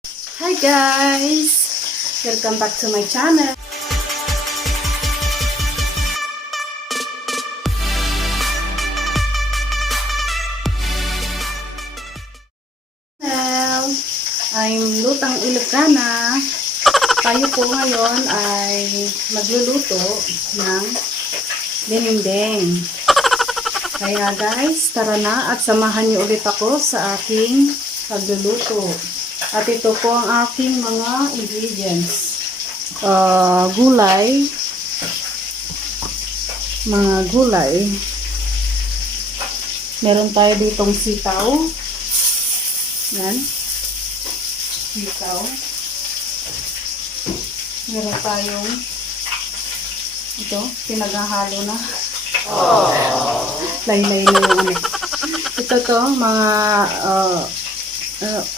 Hi guys! Welcome back to my channel. I'm Lutang Ilocana. Tayo po ngayon ay magluluto ng dinding. Kaya guys, tara na at samahan niyo ulit ako sa aking pagluluto. At ito po ang aking mga ingredients. Gulay. Mga gulay. Meron tayo ditong sitaw. Yan. Sitaw. Meron tayong ito, pinaghahalo na. Laylay na yung ano. Ito to, mga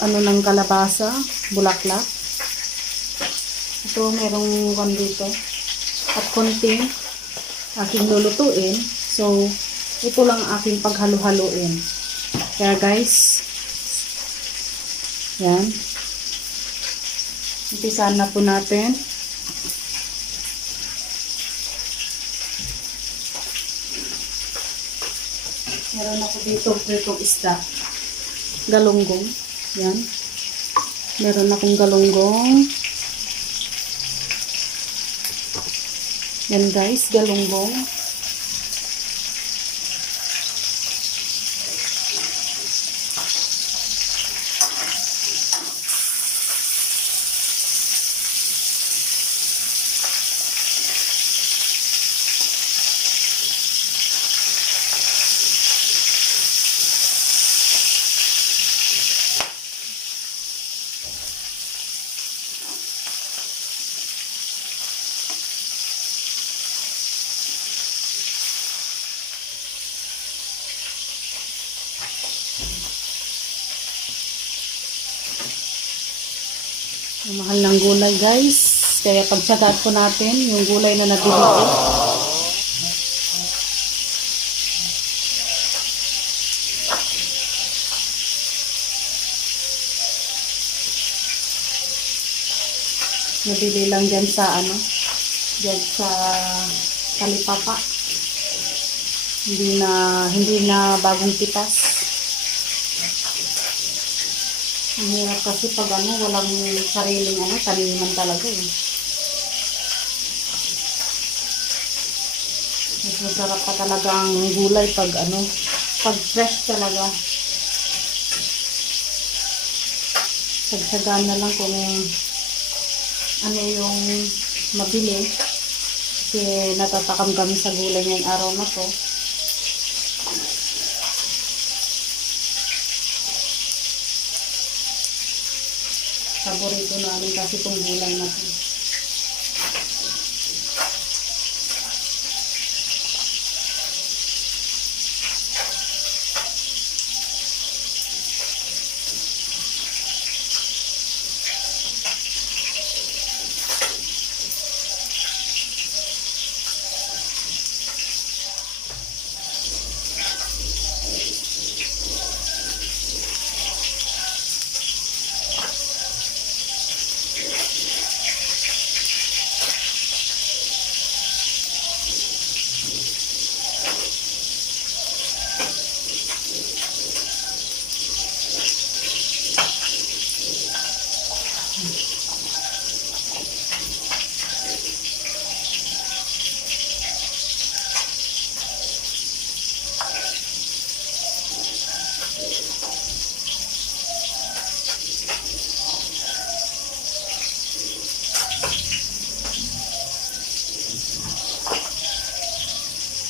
ano ng kalabasa, bulaklak. Ito, merong kan dito. At konting aking lulutuin. So, ito lang aking paghalo-haloin. Kaya guys, yan. Umpisahan na po natin. Meron ako dito pritong isda. Galunggong. Yan. Meron akong galunggong. Yan guys, galunggong. Ang mahal ng gulay guys. Kaya pagtsagaan po natin yung gulay na nabili ko. Nabili lang dyan sa ano. Dyan sa Talipapa. Hindi na bagong pitas. Ang hirap kasi pag ano, walang sariling ano, taniman talaga eh. Mas masarap pa talaga ang gulay pag ano, pag fresh talaga. Sagsagaan na lang kung ano yung mabili. Kasi natatakam kami sa gulay ngayong araw na to. Paborito namin kasi itong gulay na ito.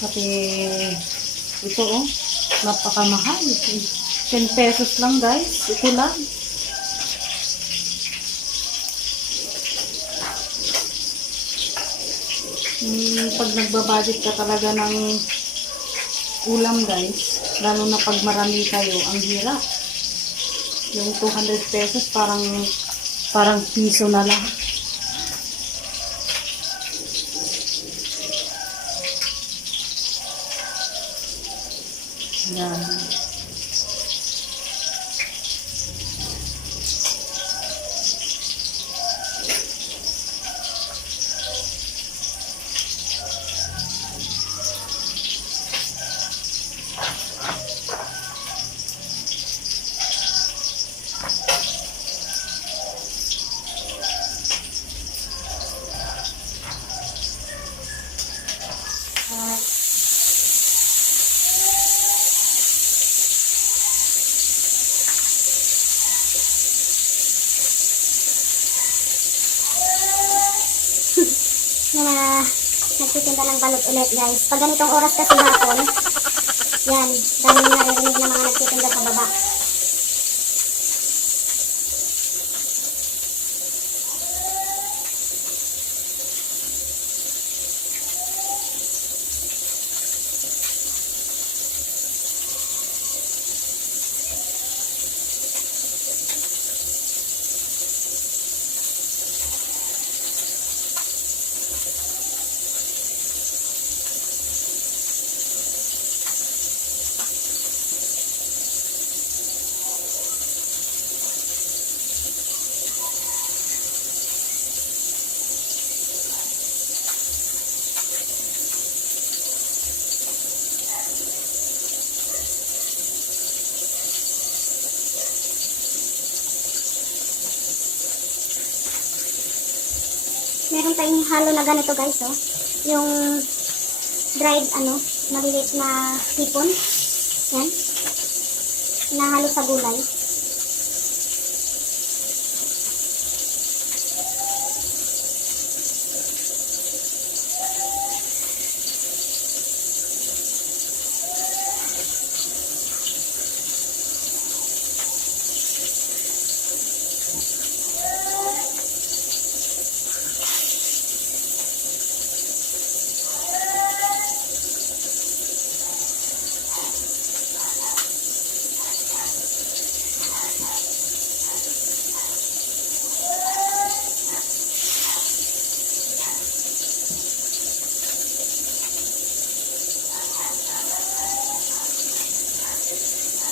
Pati ito oh, napakamahal. 10 pesos lang guys. Ito lang. Pag nagbabudget ka talaga ng ulam guys, lalo na pag marami kayo, ang hirap. Yung 200 pesos parang piso na lang. Yan. Yung mga nagtitinda ng balot ulit guys. Pag ganitong oras kasi hapon, yan, dahil naririnig ng mga nagtitinda sa baba. Meron tayong halo na ganito guys, oh. Yung dried, maliliit na hipon. Yan. Nahalo sa gulay.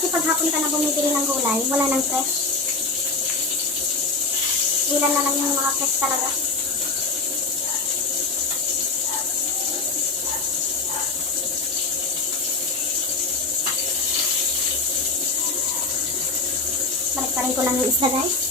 Kasi pag hapon ka na bumibili ng gulay, wala nang fresh. Ilan na lang yung mga fresh talaga. Balik pa rin ko lang yung isda guys.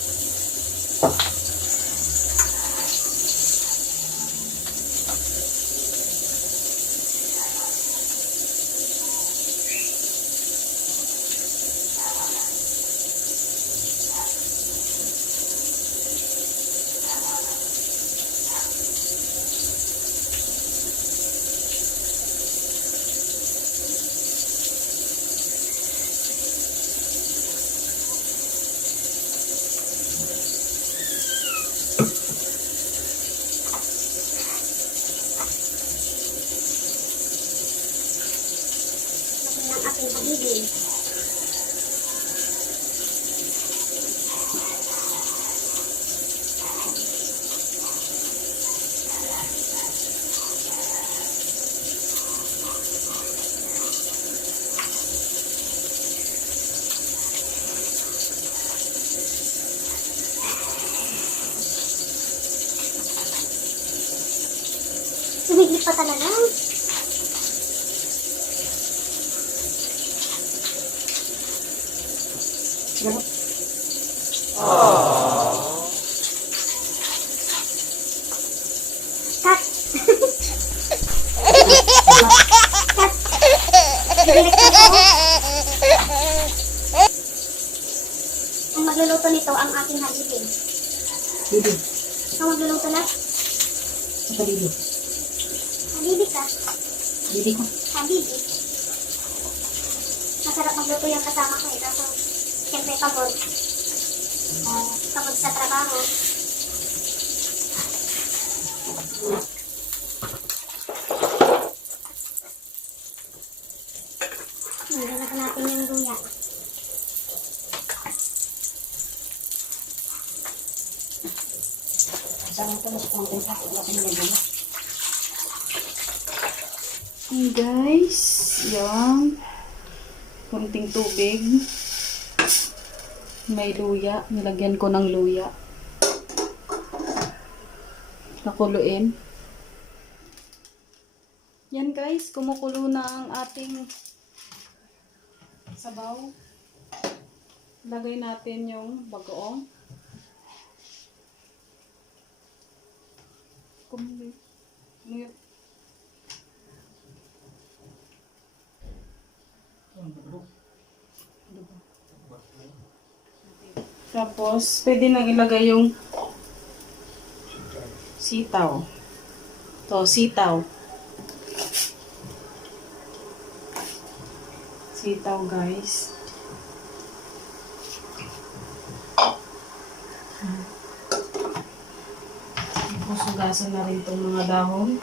Ng ating pag-ibig. Sumiglit pa talaga. Cut! Cut! Direct na po. Ang magluluto nito ang aking hagipin. Bibi. Ang magluluto na? Ito bibi. Habibi ka. Bibi ko. Habibi. Masarap magluto yung kasama ko eh. Kaso, siyempre pagod. Pagod sa trabaho. Nilagyan natin yung luya. Saan ito mas konting sa ako kasi nilagyan. Guys, yan. Konting tubig. May luya. Nilagyan ko ng luya. Nakuluin. Yan guys, kumukulo na ang ating sabaw. Lagay natin yung bagoong. Tapos, pwede nang ilagay yung sitaw. To, sitaw. Sitaw, guys. Sugasan na rin itong mga dahon.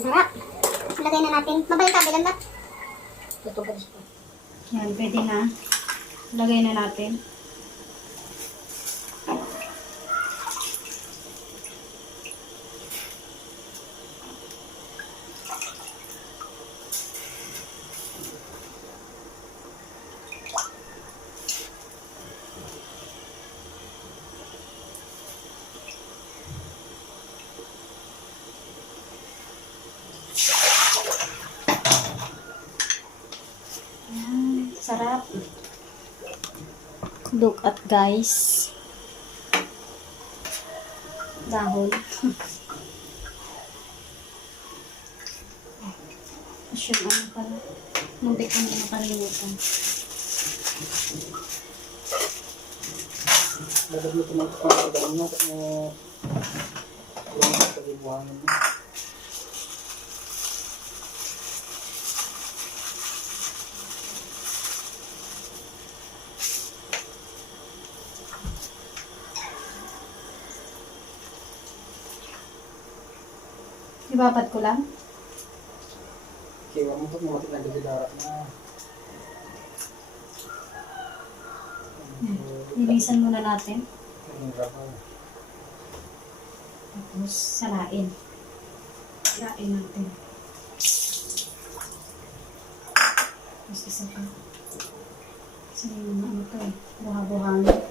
Sarap. Lagay na natin. Mabalik ka, bilan ba? Yan, pwede na. Lagay na natin. Sarap. Look at guys. Dahon. Yung ano pala. Muntik ko na nakalimutan. Lalagyan ko ng pagkakaan mo kung yung pag-ibuhanan mo. Ibabat ko lang. Kaya mo ito, mamatid na gabi-darat na. Nilisan muna natin. Ang rabaw. Tapos salain. Salain natin. Tapos isa pa. Kasi yung ano to eh. Buha-buhangin.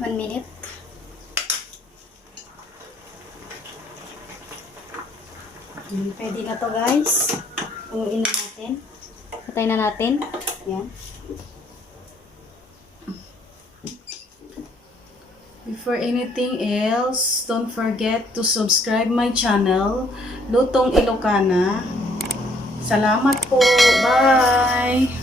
One minute. Pwede na to guys. Umuin na natin. Patay na natin. Yan. Before anything else, don't forget to subscribe my channel, Lutong Ilocana. Salamat po. Bye!